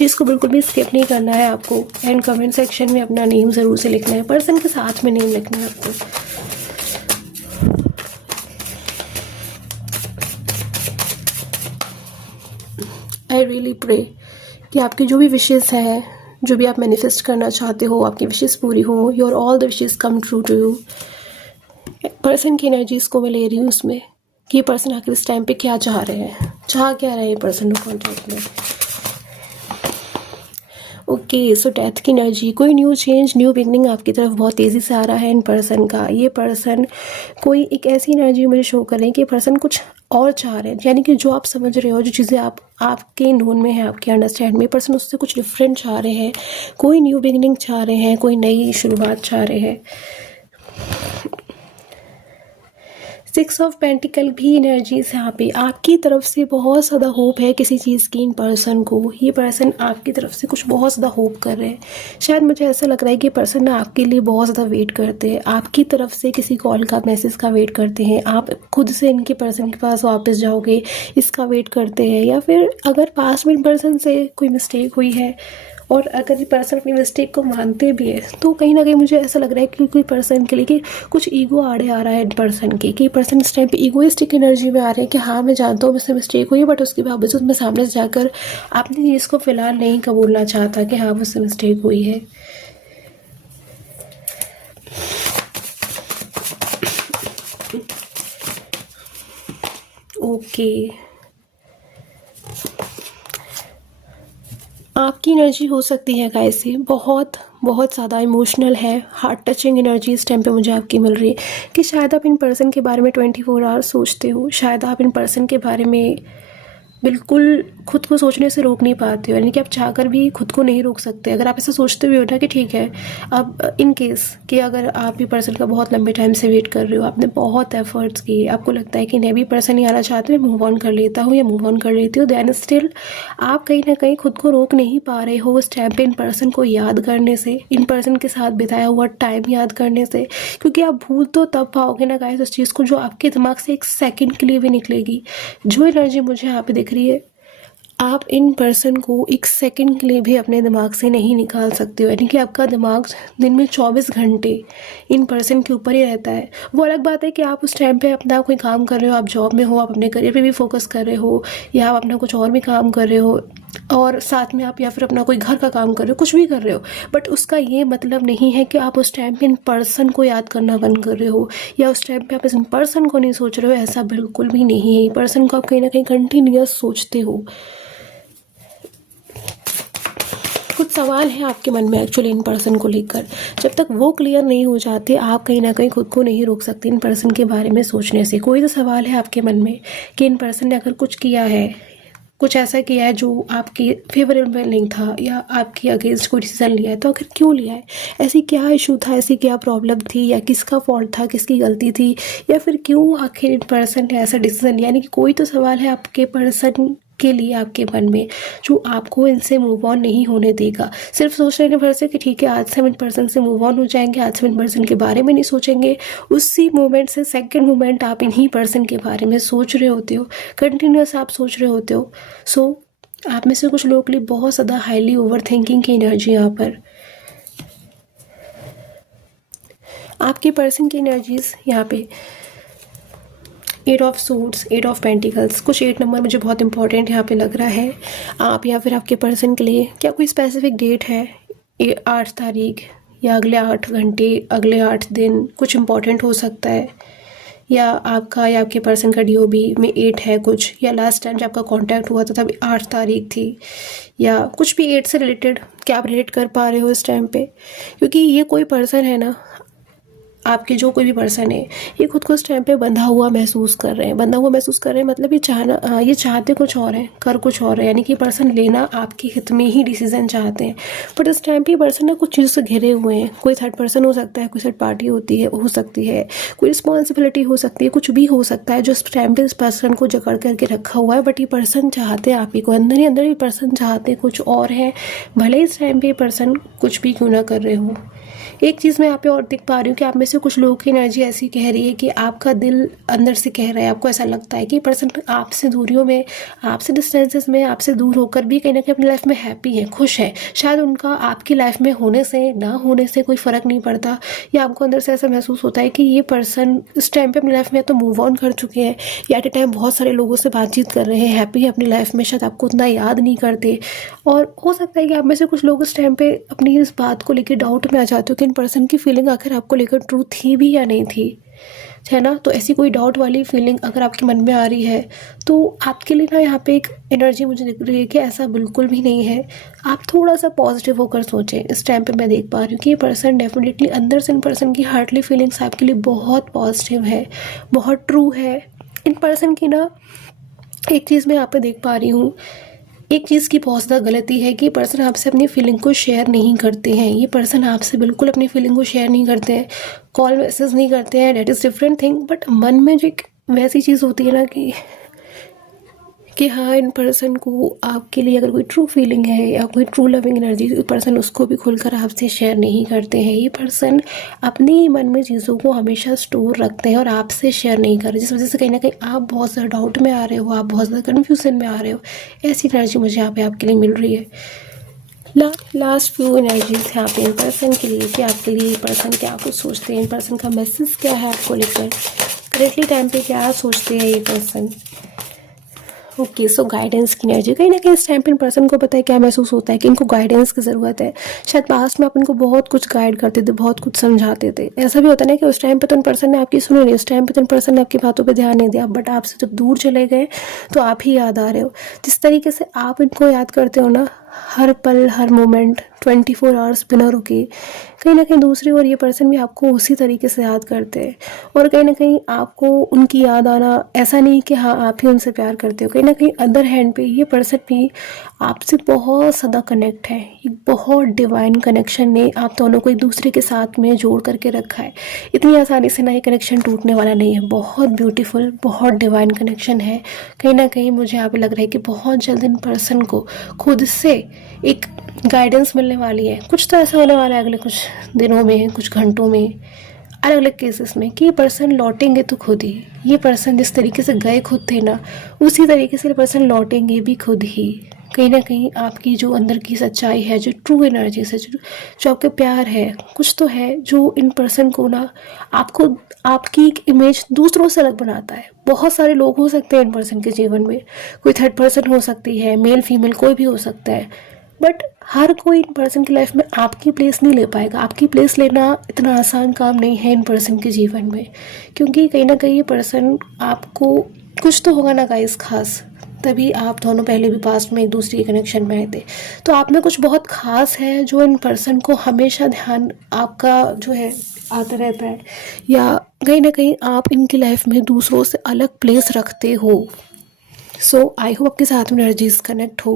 जिसको बिल्कुल भी स्किप नहीं करना है आपको। एंड कमेंट सेक्शन में अपना नेम ज़रूर से लिखना है, पर्सन के साथ में नेम लिखना है आपको। आई रियली प्रे कि आपकी जो भी विशेज़ है, जो भी आप मैनिफेस्ट करना चाहते हो, आपकी विशेज़ पूरी हो। Your all the wishes come true to you. Person की एनर्जीज को मैं ले रही हूँ उसमें कि ये पर्सन आखिर इस टाइम पे क्या चाह रहे हैं, चाह क्या रहे हैं पर्सन कॉन्टैक्ट में। ओके, सो डेथ की एनर्जी, कोई न्यू चेंज, न्यू बिगनिंग आपकी तरफ बहुत तेज़ी से आ रहा है इन पर्सन का। ये पर्सन कोई एक ऐसी एनर्जी मुझे शो कर रही है कि पर्सन कुछ और चाह रहे हैं, यानी कि जो आप समझ रहे हो, जो चीज़ें आपके नोन में है, आपके अंडरस्टैंड में, पर्सन उससे कुछ डिफरेंट चाह रहे हैं। कोई न्यू बिगनिंग चाह रहे हैं, कोई नई शुरुआत चाह रहे हैं। 6 ऑफ पेंटिकल भी एनर्जीज यहाँ पे आपकी तरफ से बहुत ज़्यादा होप है किसी चीज़ की इन पर्सन को। ये पर्सन आपकी तरफ से कुछ बहुत ज़्यादा होप कर रहे हैं। शायद मुझे ऐसा लग रहा है कि पर्सन ना आपके लिए बहुत ज़्यादा वेट करते हैं, आपकी तरफ से किसी कॉल का, मैसेज का वेट करते हैं। आप खुद से इनके पर्सन के पास वापस जाओगे इसका वेट करते हैं, या फिर अगर पास्ट में इन पर्सन से कोई मिस्टेक हुई है और अगर ये पर्सन अपनी मिस्टेक को मानते भी है, तो कहीं ना कहीं मुझे ऐसा लग रहा है कि कोई पर्सन के लिए कि कुछ ईगो आड़े आ रहा है इन पर्सन की, कि पर्सन इस टाइम पे ईगोइस्टिक एनर्जी में आ रहे हैं कि हाँ मैं जानता हूँ मुझसे मिस्टेक हुई है, बट उसके बावजूद मैं सामने से जाकर अपनी चीज़ को फिलहाल नहीं कबूलना चाहता कि हाँ मुझसे मिस्टेक हुई है। ओके, आपकी एनर्जी हो सकती है गाइस ये बहुत बहुत ज़्यादा इमोशनल है, हार्ट टचिंग एनर्जी इस टाइम पे मुझे आपकी मिल रही है कि शायद आप इन पर्सन के बारे में 24 आवर्स सोचते हो। शायद आप इन पर्सन के बारे में बिल्कुल खुद को सोचने से रोक नहीं पाते हो, यानी कि आप चाहकर भी खुद को नहीं रोक सकते। अगर आप ऐसा सोचते भी हो ना कि ठीक है, अब इन केस कि अगर आप भी पर्सन का बहुत लंबे टाइम से वेट कर रहे हो, आपने बहुत एफर्ट्स किए, आपको लगता है कि मैं भी पर्सन ही आना चाहते हो, मैं मूव ऑन कर लेता हूँ या मूव ऑन कर लेती हूँ, देन स्टिल आप कहीं ना कहीं खुद को रोक नहीं पा रहे हो उस टाइम पे इन पर्सन को याद करने से, इन पर्सन के साथ बिताया हुआ टाइम याद करने से। क्योंकि आप भूल तो तब पाओगे ना गाइस उस चीज़ को जो आपके दिमाग से एक सेकंड के लिए भी निकलेगी। जो एनर्जी मुझे यहाँ पे दिख रही है, आप इन पर्सन को एक सेकंड के लिए भी अपने दिमाग से नहीं निकाल सकते हो, यानी कि आपका दिमाग दिन में 24 घंटे इन पर्सन के ऊपर ही रहता है। वो अलग बात है कि आप उस टाइम पे अपना कोई काम कर रहे हो, आप जॉब में हो, आप अपने करियर पे भी फोकस कर रहे हो, या आप अपना कुछ और भी काम कर रहे हो और साथ में आप या फिर अपना कोई घर का काम कर रहे हो, कुछ भी कर रहे हो, बट उसका ये मतलब नहीं है कि आप उस टाइम पे इन पर्सन को याद करना बंद कर रहे हो या उस टाइम पे आप इस पर्सन को नहीं सोच रहे हो। ऐसा बिल्कुल भी नहीं है। पर्सन को आप कहीं ना कहीं कंटिन्यूअस सोचते हो। कुछ सवाल है आपके मन में एक्चुअली इन पर्सन को लेकर, जब तक वो क्लियर नहीं हो जाते आप कहीं ना कहीं खुद को नहीं रोक सकते इन पर्सन के बारे में सोचने से। कोई तो सवाल है आपके मन में कि इन पर्सन ने अगर कुछ किया है, कुछ ऐसा किया है जो आपके फेवरेबल नहीं था या आपके अगेंस्ट कोई डिसीजन लिया है, तो आखिर क्यों लिया है, ऐसी क्या इशू था, ऐसी क्या प्रॉब्लम थी, या किसका फॉल्ट था, किसकी गलती थी, या फिर क्यों आखिर इन पर्सन ने ऐसा डिसीजन लिया। यानी कि कोई तो सवाल है आपके पर्सन के लिए आपके मन में जो आपको इनसे मूव ऑन नहीं होने देगा। सिर्फ सोच लेने भर से कि ठीक है आज से हम इन पर्सन से मूव ऑन हो जाएंगे, आज से इन पर्सन के बारे में नहीं सोचेंगे, उसी मोमेंट से सेकंड मोमेंट आप इन्हीं पर्सन के बारे में सोच रहे होते हो, कंटिन्यूस आप सोच रहे होते हो। सो आप में से कुछ लोगों के लिए बहुत ज़्यादा हाईली ओवर थिंकिंग की एनर्जी यहाँ पर। आपके पर्सन की एनर्जीज यहाँ पे 8 ऑफ सूट्स, 8 ऑफ पेंटिकल्स, कुछ 8 नंबर मुझे बहुत इंपॉर्टेंट यहाँ पे लग रहा है। आप या फिर आपके पर्सन के लिए क्या कोई स्पेसिफिक डेट है, 8 तारीख या अगले 8 घंटे, अगले 8 दिन, कुछ इंपॉर्टेंट हो सकता है, या आपका या आपके पर्सन का DOB में 8 है कुछ, या लास्ट टाइम जब आपका कांटेक्ट हुआ था तब 8 तारीख थी, या कुछ भी 8 से रिलेटेड क्या आप रिलेट कर पा रहे हो इस टाइम पे। क्योंकि ये कोई पर्सन है ना, आपके जो कोई भी पर्सन है, ये खुद को इस टाइम पे बंधा हुआ महसूस कर रहे हैं। बंधा हुआ महसूस कर रहे हैं मतलब ये चाहते कुछ और हैं, कर कुछ और है, यानी कि पर्सन लेना आपके हित में ही डिसीजन चाहते हैं, बट इस टाइम पे पर्सन ना कुछ चीज़ों से घिरे हुए हैं। कोई थर्ड पर्सन हो सकता है, कोई थर्ड पार्टी हो सकती है, कोई रिस्पॉन्सिबिलिटी हो सकती है, कुछ भी हो सकता है जो इस टाइम पे इस पर्सन को जकड़ करके रखा हुआ है। बट ये पर्सन चाहते हैं आप ही को, अंदर ही अंदर ये पर्सन चाहते कुछ और है, भले इस टाइम पे ये पर्सन कुछ भी क्यों ना कर रहे हो। एक चीज़ मैं यहाँ पे और देख पा रही हूँ कि आप में से कुछ लोगों की एनर्जी ऐसी कह रही है कि आपका दिल अंदर से कह रहा है, आपको ऐसा लगता है कि पर्सन आपसे दूरियों में, आपसे डिस्टेंसेस में, आपसे दूर होकर भी कहीं ना कहीं अपनी लाइफ में हैप्पी है, खुश है। शायद उनका आपकी लाइफ में होने से ना होने से कोई फ़र्क नहीं पड़ता, या आपको अंदर से ऐसा महसूस होता है कि ये पर्सन इस टाइम पर अपनी लाइफ में तो मूव ऑन कर चुके हैं, या एट ए टाइम बहुत सारे लोगों से बातचीत कर रहे हैं, हैप्पी है अपनी लाइफ में, शायद आपको उतना याद नहीं करते। और हो सकता है कि आप में से कुछ लोग इस टाइम पे अपनी इस बात को लेकर डाउट में आ जाते हो कि इन पर्सन की फीलिंग आखिर आपको लेकर ट्रू थी भी या नहीं थी, है ना। तो ऐसी कोई डाउट वाली फीलिंग अगर आपके मन में आ रही है तो आपके लिए ना यहाँ पे एक एनर्जी मुझे दिख रही है कि ऐसा बिल्कुल भी नहीं है। आप थोड़ा सा पॉजिटिव होकर सोचें। इस टाइम पे मैं देख पा रही हूँ कि ये पर्सन डेफिनेटली अंदर से इन पर्सन की हार्टली फीलिंग्स आपके लिए बहुत पॉजिटिव है, बहुत ट्रू है। इन पर्सन की ना एक चीज़ मैं यहाँ पे देख पा रही हूँ, एक चीज़ की बहुत ज़्यादा गलती है कि ये पर्सन आपसे अपनी फीलिंग को शेयर नहीं करते हैं। ये पर्सन आपसे बिल्कुल अपनी फीलिंग को शेयर नहीं करते हैं, कॉल मैसेज नहीं करते हैं, that is different thing. But मन में जो एक वैसी चीज़ होती है ना कि हाँ, इन पर्सन को आपके लिए अगर कोई ट्रू फीलिंग है या कोई ट्रू लविंग एनर्जी, पर्सन उसको भी खुलकर आपसे शेयर नहीं करते हैं। ये पर्सन अपने ही मन में चीज़ों को हमेशा स्टोर रखते हैं और आपसे शेयर नहीं कर रहे, जिस वजह से कहीं ना कहीं आप बहुत ज़्यादा डाउट में आ रहे हो, आप बहुत ज़्यादा कन्फ्यूजन में आ रहे हो। ऐसी एनर्जी मुझे यहाँ पे आपके लिए मिल रही है। लास्ट फ्यू एनर्जीज यहाँ पे इन पर्सन के लिए कि आपके लिए पर्सन क्या कुछ सोचते हैं, इन पर्सन का मैसेज क्या है आपको लेकर, करेक्टली टाइम पे क्या सोचते हैं ये पर्सन। ओके, सो गाइडेंस की एनर्जी कहीं ना कहीं इस टाइम पे इन पर्सन को पता है क्या महसूस होता है कि इनको गाइडेंस की ज़रूरत है। शायद पास्ट में आप इनको बहुत कुछ गाइड करते थे, बहुत कुछ समझाते थे। ऐसा भी होता है ना कि उस टाइम पे तो इन पर्सन ने आपकी सुनी नहीं, उस टाइम पे तो इन पर्सन ने आपकी बातों पे ध्यान नहीं दिया, बट आपसे जब दूर चले गए तो आप ही याद आ रहे हो। जिस तरीके से आप इनको याद करते हो ना, हर पल हर मोमेंट 24 आवर्स बिना रुके, कहीं ना कहीं दूसरी ओर ये पर्सन भी आपको उसी तरीके से याद करते हैं। और कहीं ना कहीं आपको उनकी याद आना ऐसा नहीं कि हाँ आप ही उनसे प्यार करते हो, कहीं ना कहीं अदर हैंड पे ये पर्सन भी आपसे बहुत ज़्यादा कनेक्ट है। एक बहुत डिवाइन कनेक्शन ने आप दोनों को एक दूसरे के साथ में जोड़ करके रखा है। इतनी आसानी से ना ये कनेक्शन टूटने वाला नहीं है। बहुत ब्यूटीफुल, बहुत डिवाइन कनेक्शन है। कहीं ना कहीं मुझे यहाँ पे लग रहा है कि बहुत जल्द इन पर्सन को खुद से एक गाइडेंस मिलने वाली है। कुछ तो ऐसा होने वाला है अगले कुछ दिनों में, कुछ घंटों में, अलग अलग केसेस में, कि ये पर्सन लौटेंगे तो खुद ही। ये पर्सन जिस तरीके से गए खुद थे ना, उसी तरीके से ये पर्सन लौटेंगे भी खुद ही। कहीं ना कहीं आपकी जो अंदर की सच्चाई है, जो ट्रू एनर्जी है, जो आपके प्यार है, कुछ तो है जो इन पर्सन को ना आपको, आपकी एक इमेज दूसरों से अलग बनाता है। बहुत सारे लोग हो सकते हैं इन पर्सन के जीवन में, कोई थर्ड पर्सन हो सकती है, मेल फीमेल कोई भी हो सकता है, बट हर कोई इन पर्सन की लाइफ में आपकी प्लेस नहीं ले पाएगा। आपकी प्लेस लेना इतना आसान काम नहीं है इन पर्सन के जीवन में, क्योंकि कहीं ना कहीं ये पर्सन आपको, कुछ तो होगा ना गाइस खास, तभी आप दोनों पहले भी पास्ट में एक दूसरे के कनेक्शन में आए थे। तो आप में कुछ बहुत खास है जो इन पर्सन को हमेशा ध्यान आपका जो है आता रहता है, या कहीं ना कहीं आप इनकी लाइफ में दूसरों से अलग प्लेस रखते हो। सो आई होप आपके साथ में एनर्जीज कनेक्ट हो।